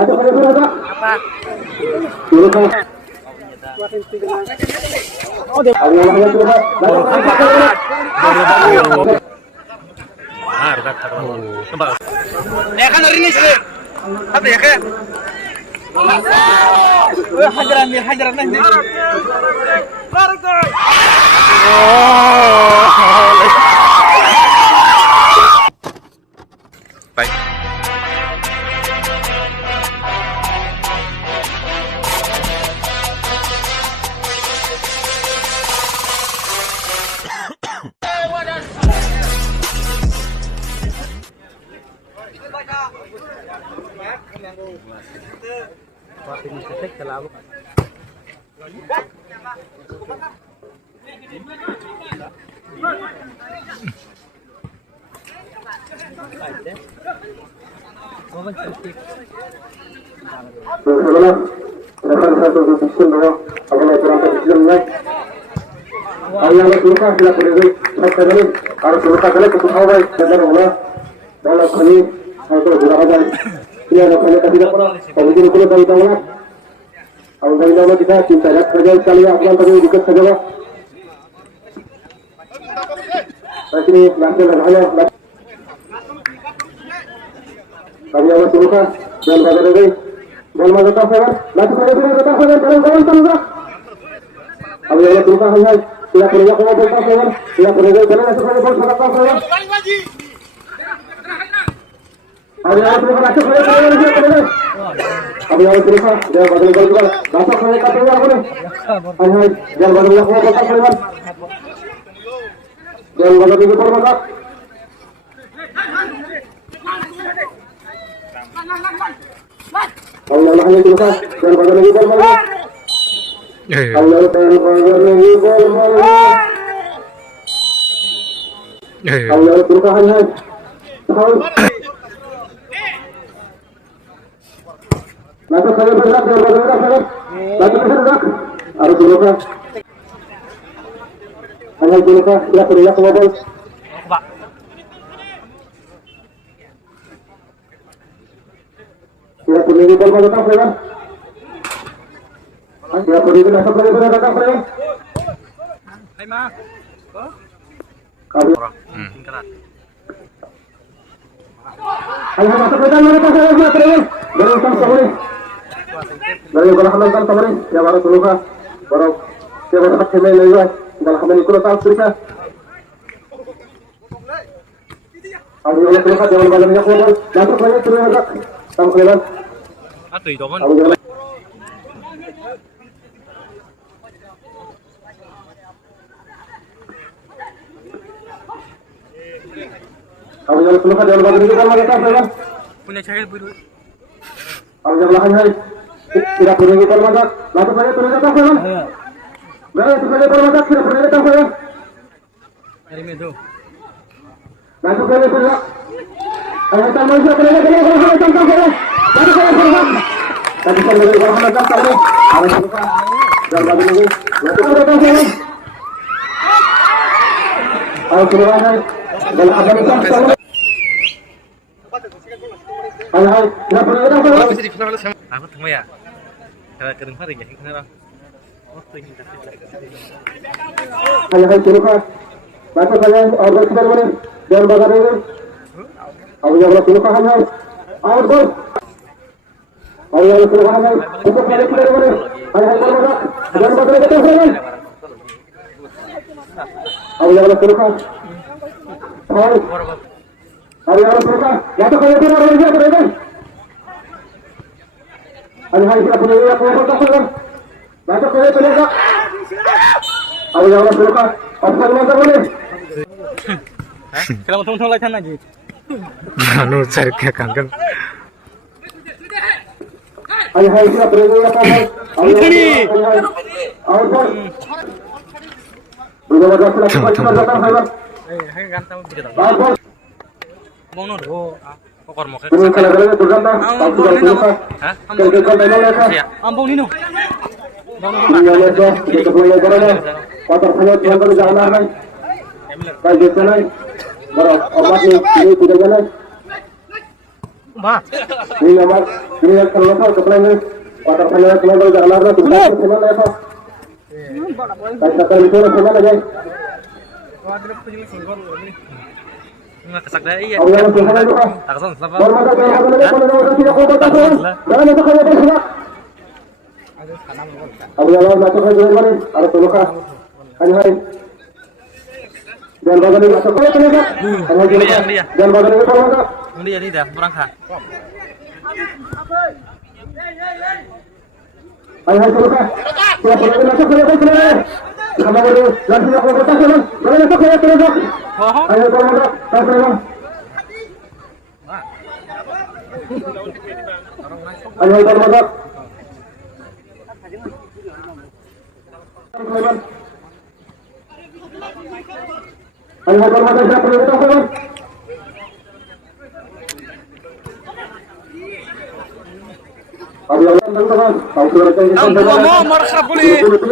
Baca pada berapa? Apa? Oh, dia. Ya kan hari ini sih. Apa ya kan? Hajaran nanti. Baik. kita cinta kerja sekali akan pergi dekat saja. Masih nanti hanya kami akan suruhkan dan kata lagi dan masa tafaran nanti saya tidak tafaran kawan-kawan tangga kami akan suruhkan hanya tidak perlu kamu tafaran tidak perlu jalan masuk ke dalam tafaran kami akan suruhkan masuk ke dalam tafaran kami akan suruhkan dan bagaimana juga masuk ke dalam tafaran hanya dan bagaimana kamu tafaran dan bagaimana permata Allah hanya suruhkan dan bagaimana permata Allah Allah suruhkan hanya Lalu saya bergerak dan bergerak lalu bergerak harus bergerak hanya bergerak tidak bergerak ke mobil tidak perlu di bawah datang saya tidak perlu di atas saya datang saya Hai Ma kami ayo masuk ke dalam mereka saya terus berusaha sampai dari belakang sampai ya baru luka baru dia berhak kembali lagi dalam kami ikut tahu cerita kami oleh luka jangan badannya kuat masuk lagi terus agak sampai kelihatan Atuh itu kan kami oleh luka jangan badannya kuat mereka saya punya cahaya biru kami belakang hari tidak perlu kita masak langsung saja turun datang saya langsung saja turun masak tidak perlu datang saya dari itu langsung saja turun ayo kita masuk ke dalam datang saya langsung saja turun tadi saya dari bawah datang saya harus buka dan bagi lagi langsung datang saya ayo turun saya dan apa datang saya ayo tidak perlu datang saya bisa di final sama aku temu ya kalau kering hari ya kenapa waktu ini ayo turun langsung saja order kita boleh dan bagar ini aku jangan turun hanya order ayo turun hanya untuk kita boleh ayo bagar dan bagar kita boleh aku jangan turun ayo turun langsung saja turun order kita boleh ayo kita punya aku boleh langsung saja turun aku jangan turun apa yang boleh kalau teman-teman lagi lagi anu cari ke kangen ayo kita punya apa ini udah datang datang hai ganteng begitu bagus mau nuduh kokor mau ini kalau bergantang pasti dari luka hah kerja mereka ampun Nino tinggal aja kita punya caranya kotor punya jangan jalan bagi jalan baru obat ini tidak jalan Ini nomor ini yang kalau tahu kepala water panel kalau jangan ada tuh semua itu. Kita itu semua aja. Kesak deh iya. Allah Subhanahu wa taala. Takson apa? Hormat kepada tidak kau bertahan. Jangan itu kau bertahan. Abu Allah masuk ke dalam ini. Ada tuluka. Hai. Jangan bagai masuk ke dalam. Jangan bagai itu kalau Dia ni dah berangkat. Hai tuluka. Siapa yang masuk ke dalam? Kamu dulu. Langsung aku bertahan. Jangan masuk ke dalam. Ayo tolong tolong. Ayo tolong. Ayo tolong siapa yang tolong. Marhab boleh. Allah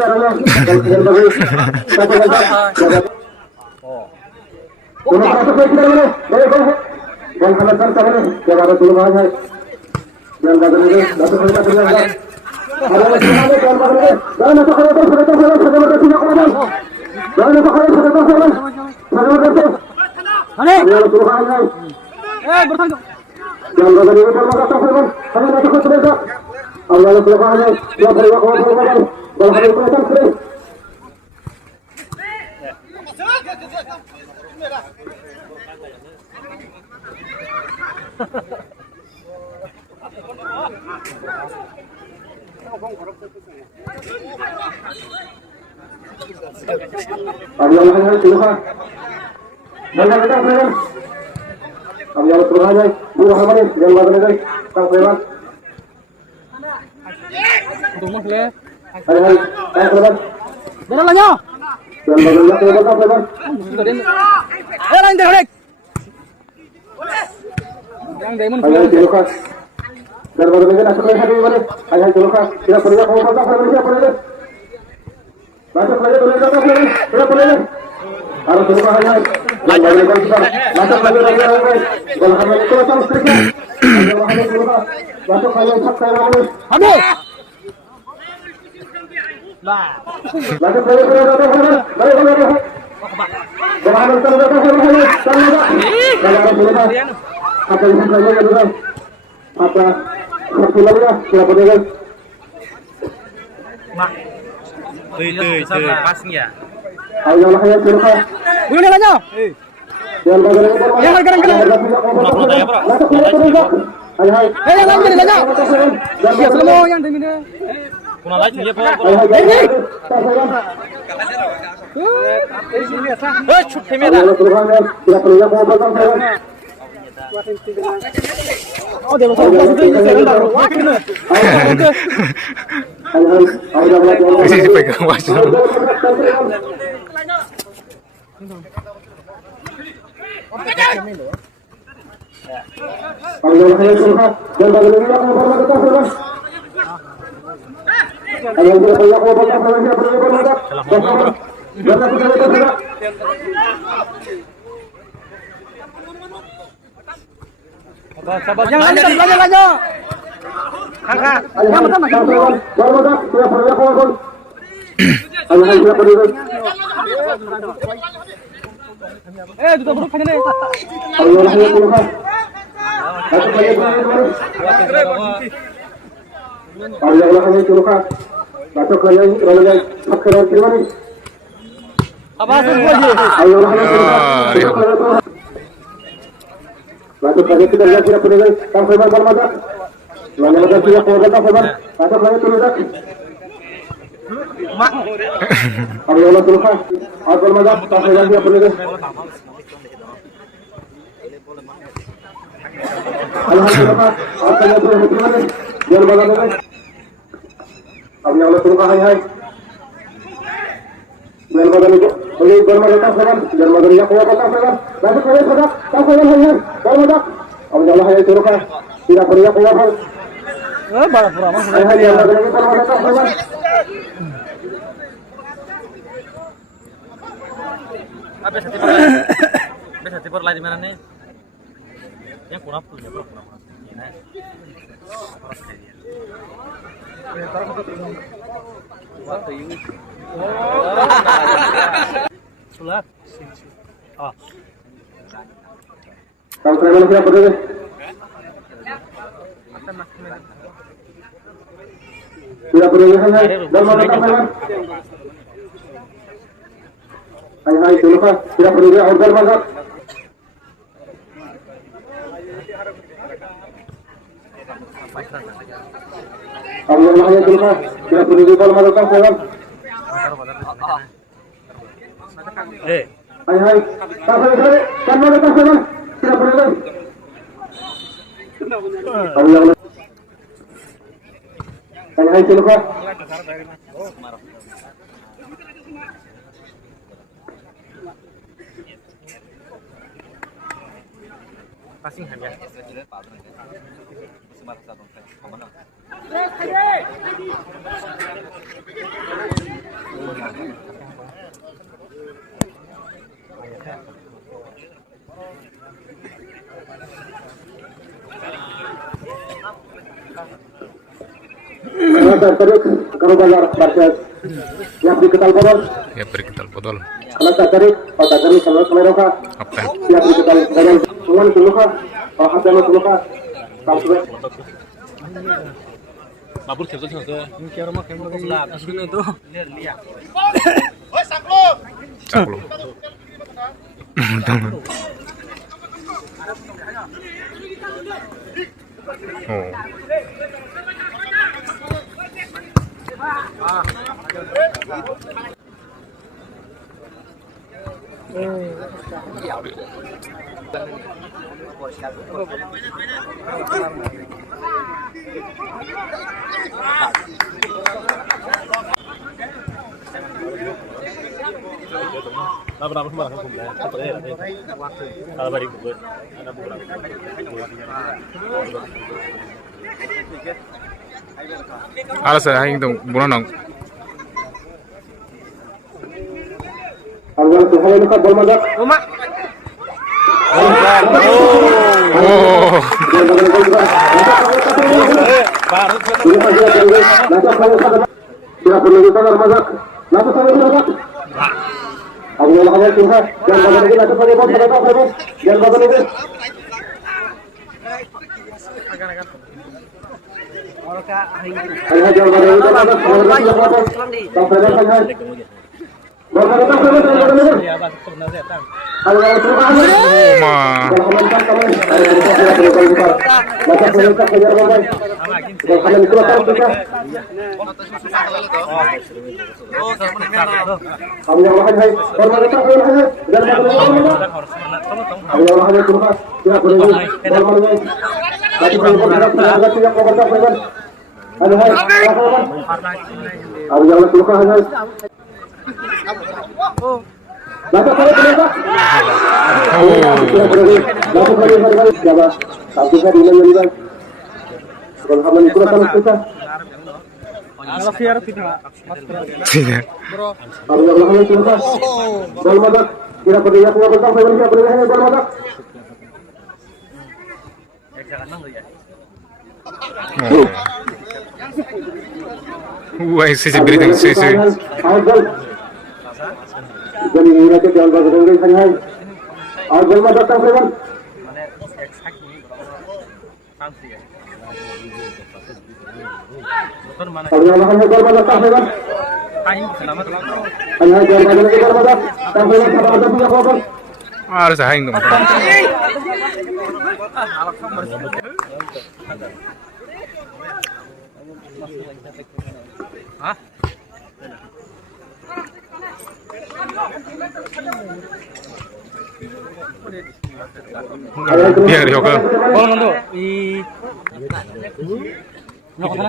Subhanahu wa taala. Pasnya. Isi pegang wajah. Bisa tipor lain di mana nih? Yang kurang punya, bro. Sulat. Oh. Kamu keren siap berdiri. Siap berdiri hanya dan mau datang memang. Hai dulu kan, siap berdiri organ mazhab. Allah hanya dulu kan, siap berdiri bal mazhab kan memang. Hai, tak boleh kan mau datang memang. Siap berdiri. Allah. Hai dulu kan. Passing hand ya. Kalau bayar barsas yang diketal bodol. Ya berkital botol. Kalau tak tarik, kalau kemeroka. Apa? Yang diketal bodol. Tuan dulu kan. Oh, hasil dulu kan. Sampai. Mabur kerja sih tuh. Ini kira mah kayak bagus lah. Aslinya itu. Lihat. Caklu. Oh. Berapa sembarang kumpulan? Kalau bari kubur, ada bulan. Alas aing dong bulan dong. Allah Tuhan ini kan bermadzhab. Uma. Oh. Tidak perlu kita bermadzhab. Lalu saya bermadzhab. Allah hanya Tuhan. Jangan badan lagi. Lalu saya bermadzhab. Jangan badan lagi. Ayah jangan badan lagi. Wah, isi berita isi. Jadi ini aja jangan bagus kan hai. Agak mah datang kan. Kalau yang makan agak mah datang kan. Selamat ulang tahun. Ayah jangan bagus lagi kalau datang. Sampai sama ada punya apa? Alas aing dong. Hah? Biar Joko. Oh, mandu. Nggak kena.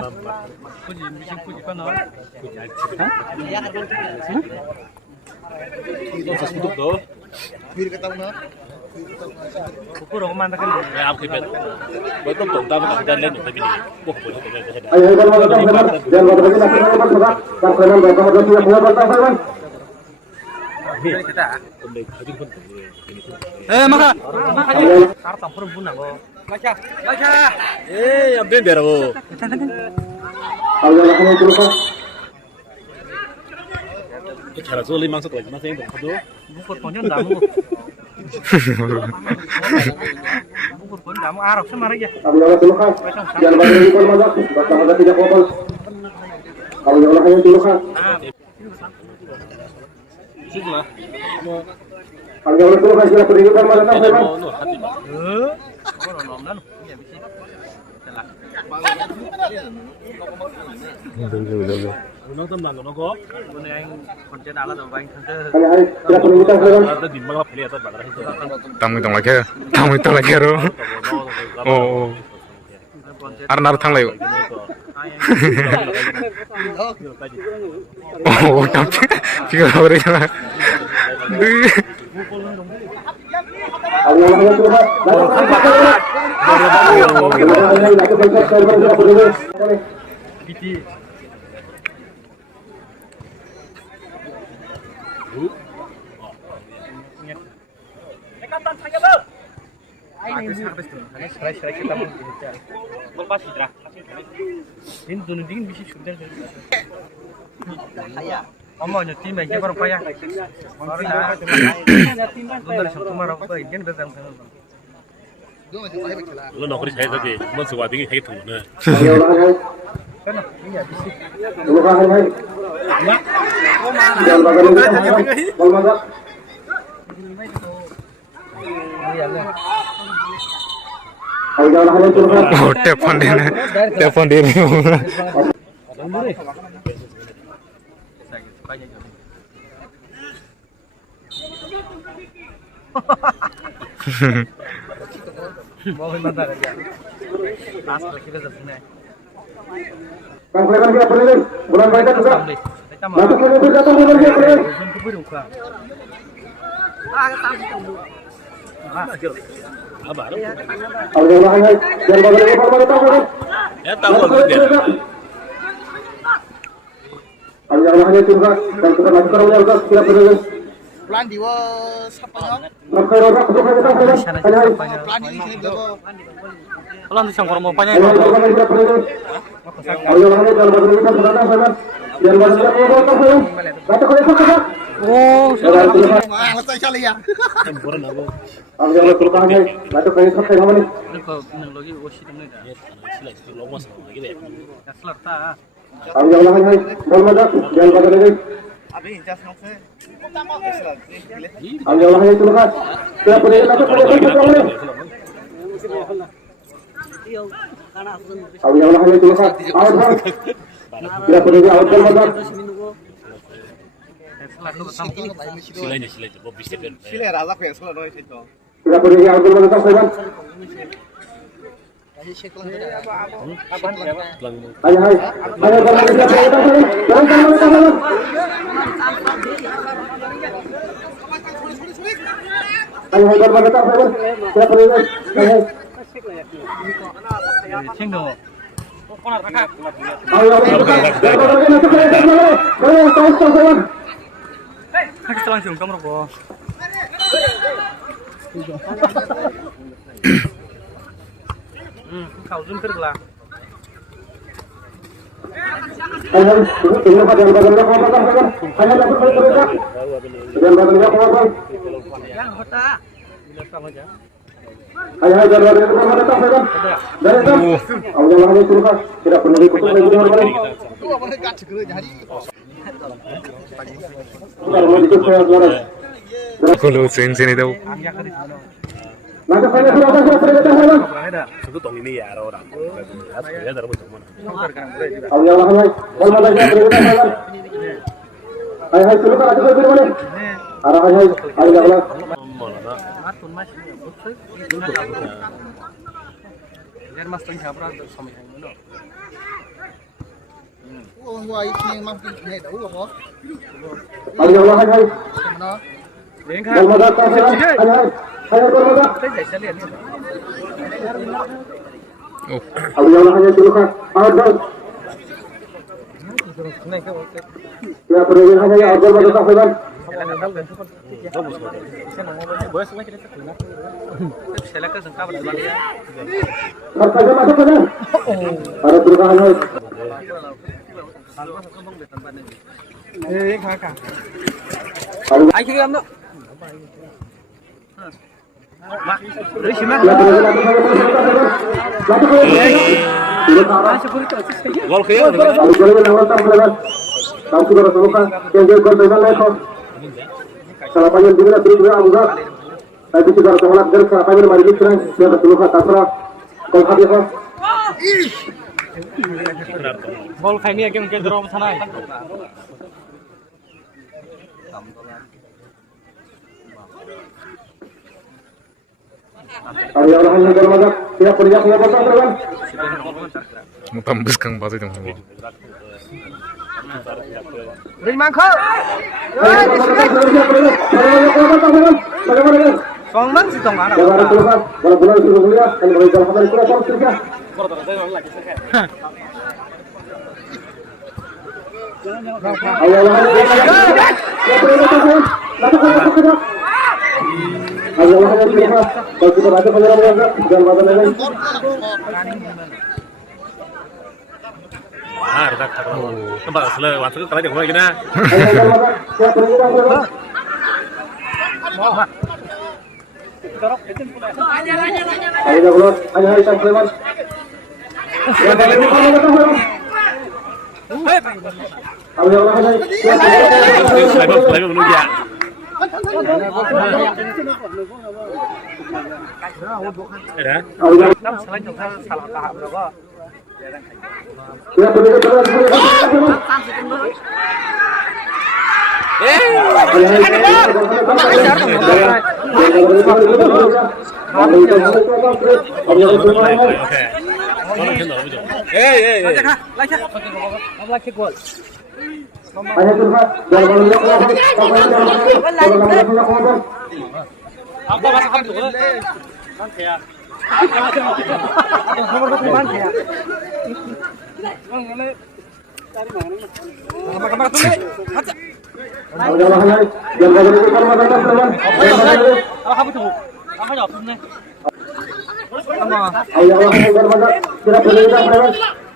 Puji kan no. Hah? Itu sesuatu tuh. Bir ketemu na. Ukur ako man kan. Ya, aku bet. Betul tuh, tahu kan lain tapi ini. Wah, boleh boleh. Ayah kalau mau datang kan. Jangan bagus lagi nak kan sebab tak kena mereka mau datang buat datang kan. Kita. Maka. Kartu perempuan aku. yang bener oh. Ayo lakukan itu lupa. Cara sulit masuk lagi masih itu. Aduh. Bukur ponyon damu. Bukur ponyon damu Arab semar ya. Ayo lakukan itu lupa. Jangan balik di kolom mazak. Baca mazak tidak kopal. Ayo lakukan itu lupa. Situ lah. Ayo lakukan itu lupa. Sila pergi di kolom mazak. Nonton bang, nonton. Konten ala tuh bang. Ayo, sila pergi di kolom mazak. Ada di mana pilih atau pada itu. tamu itu lagi ro. Oh. Arnar thang layo. Oh, tapi juga orang lah. Ayo lakukan itu lupa. Biti. Ini tuh dingin bisa sudah. Omongnya tim aja baru payah. Baru dah. Dari Sabtu marah apa? Ini datang sana. Lu nak kerja tadi, mau sewa tinggi kayak tu na. Ayo lakukan. Sana, iya bisa. Lupa hai. Jangan balik di kolom mazak. Iya lah. Ayo lakukan itu lupa. Oh, telepon dia. Mau mata aja. Pas lagi kita sini. Kang Kleman kita pergi. Bulan baiknya juga. Kita mau. Masuk ke datang bulan dia pergi. Untuk berbuka. Apa? Ayo lakukan hai. Jangan balik di kolom mazak. Ya tahu dia. Ayo lakukan itu lupa. Dan kita masuk ke rumah mazak. Sila pergi. Plan di sapanya. Sampai rozak bukan kita pergi. Ayo. Plan di sini dulu. Kalau nanti sang mau panjang. Ayo lakukan kita pergi. Ayo lakukan jangan balik kita datang sana. Jangan balik kita kolom mazak. Baca kolom mazak. Oh, Wah, masa kali ya. Bukan aku. Ayo lakukan hai. Baca kolom mazak nama ni. ini kok teknologi osi temen dah. Sila itu lomos lagi deh. Kaslar ta. Ayo lakukan hai. Kolom mazak. Jangan balik lagi. Abi, just nong se. Ayo lakukan itu lupa. Sila pergi datang kolom mazak. Ayo lakukan itu lupa. Out bang. Sila pergi out kolom mazak. Kaslar tu betam. Sila itu, mau bisa ber. Sile raza ko yasla no ito. Sila pergi out kolom mazak bang. Kasi check lang dito. Lang Ayo hai. Ayo kolom mazak kita pergi datang sana. Jangan kolom mazak bang. Ayo hai kolom mazak bang. Sila pergi. Ayo. Cenggo. Ayo lakukan. Kita langsung kamar ko. Kau zoom kerja. Ayo, ini apa yang badan kau apa? Ayo lakukan mereka. Yang badan kau apa? Yang kota. Bila sama aja. Ayo jangan badan kau apa? Dari itu. Ayo lakukan itu lupa. Tidak perlu ikut lagi di mana. Tuh apa kat segera jadi. Kalau mau ikut saya keluar. Kalau sini tahu. Angya kadis mana? Nanti saya sudah pergi ke sana. Ada. Itu tong ini ya orang. Ya dari macam mana? Ayo lakukan. Kalau mau saya pergi ke sana. Ayo sudah kan ada di mana? Arah ayo lakukan. Mana? Matun mas. Biar mas tuh siapa sama yang mana? Oh, gua ini makin ini tahu apa? Ayo lakukan. Mana? Kalau mau datang sana. Ayo kalau mau datang. Saya jadi lihat. Oh, Ayo lakukan itu lupa. Out. Naik ke oke. Ya pergi hanya ya, agar datang sana. Saja masuk saja. Ada perubahan lain. Ai kia nó. Gol khía rồi. Salah panjang di mana terus angga. Tapi juga tolak dari salah panjang mari kita siapa terluka tasra. Kau habis kau. Gol khai ni cái draw sana. Hari orang yang bermazhab siap berjak siap bertanggung. Tembus kang batu itu semua. Rin mang khơ. Con mất thì tổng án Kalau bulan itu mulia, kalau boleh jalan kembali ke atas saja. Ah, dekat. Tempat sele, waktu kalau dia lagi nah. Lấy một núi dạ. Đấy. năm selain chúng ta salah tahap rồi có.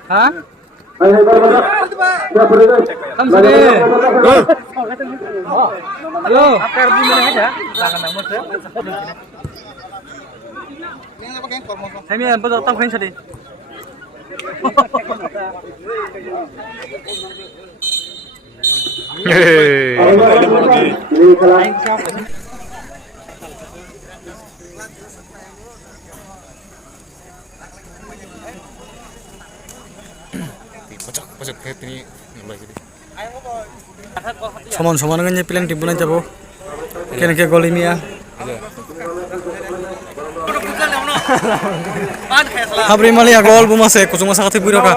Hah? Halo, akar bunyi aja. Jangan nangis ya. Saya ni betul tahu kan tadi. Pojok kayak ini nambah gitu. সমান গঞ্জে প্লেন টিপ বনাই যাব কেনেকে গল ইমিয়া হাবরি মালিয়া গল বুমাছে কুচুমা সাথে বুইরকা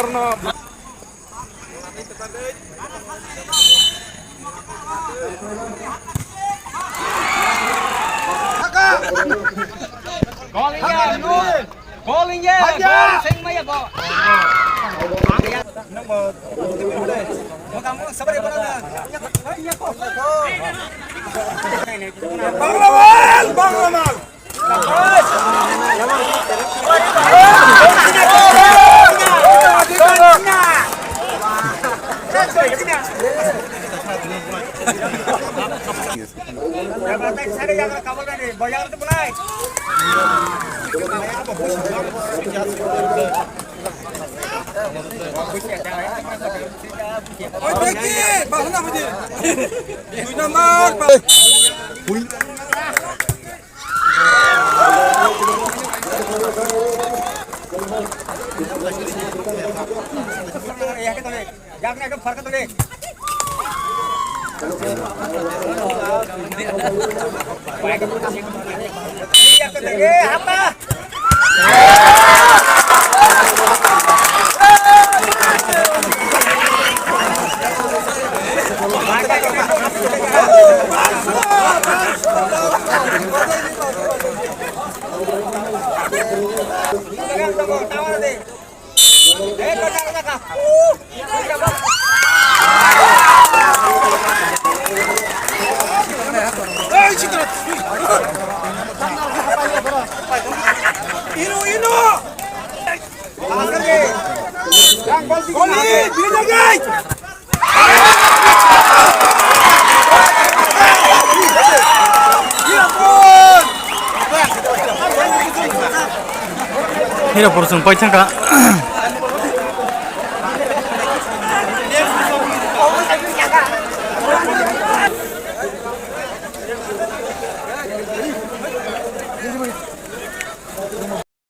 Hira por sun pai changka